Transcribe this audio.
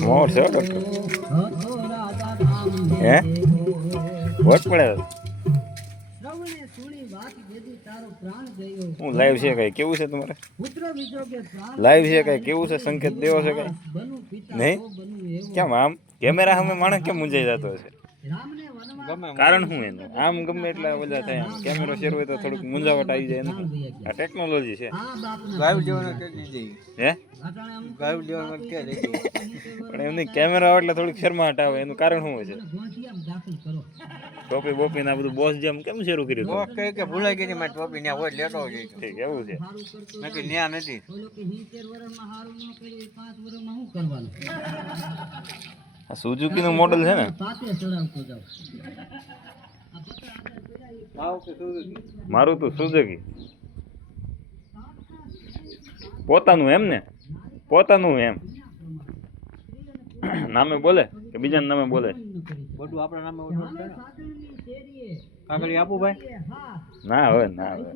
મોર છે ડોક્ટર હે વોટ પડે હું લાઈવ છે કઈ કેવું છે તમારે લાઈવ છે કઈ કેવું છે સંકેત દેવો છે કઈ નહીં કેમ આમ કેમેરા સામે માણસ કેમ મૂંઝાઈ જતો હશે કારણ શું એનું આમ ગમે એટલા બધા થાય આમ કેમેરો શેર હોય તો થોડુંક મૂંઝાવટ આવી જાય એનું આ ટેકનોલોજી છે ગાયું દેવાનું કે દીધી હે ગાયું દેવાનું કે દીધી પણ એમની કેમેરા આવે એટલે થોડીક શરમાટ આવે એનું કારણ શું હોય છે ટોપી બોપી ને આ બધું બોસ જેમ કેમ શરૂ કર્યું બોસ કહે કે ભૂલાઈ ગઈ મારી ટોપી ત્યાં હોય લેતો જઈ ઠીક એવું છે નક્કી ન્યા નથી આ સુઝુકી નું મોડલ છે ને મારું તો સુઝુકી પોતાનું એમ ને પોતાનું એમ નામે બોલે કે બીજાના નામે બોલે બધું આપણા નામે કાગળી આપું ભાઈ ના હવે ના હવે